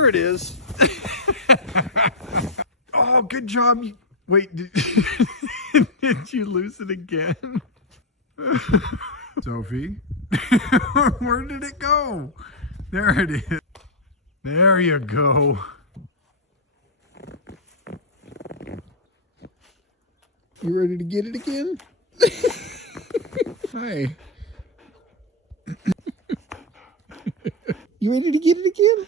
There it is. Oh, good job. Wait, did you lose it again? Sophie, where did it go? There it is. There you go. You ready to get it again? Hi. You ready to get it again?